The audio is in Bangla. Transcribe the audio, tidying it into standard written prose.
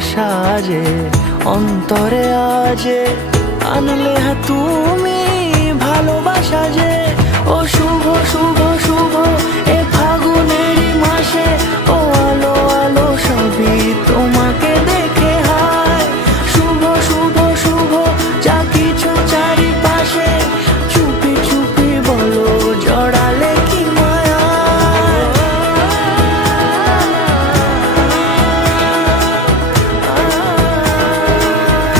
সাজে অন্তরে আজে আনলে তুমি ভালোবাসা যে। ও শুভ শুভ শুভ এ ফাগুনেরই মাসে, ও আলো আলো সবই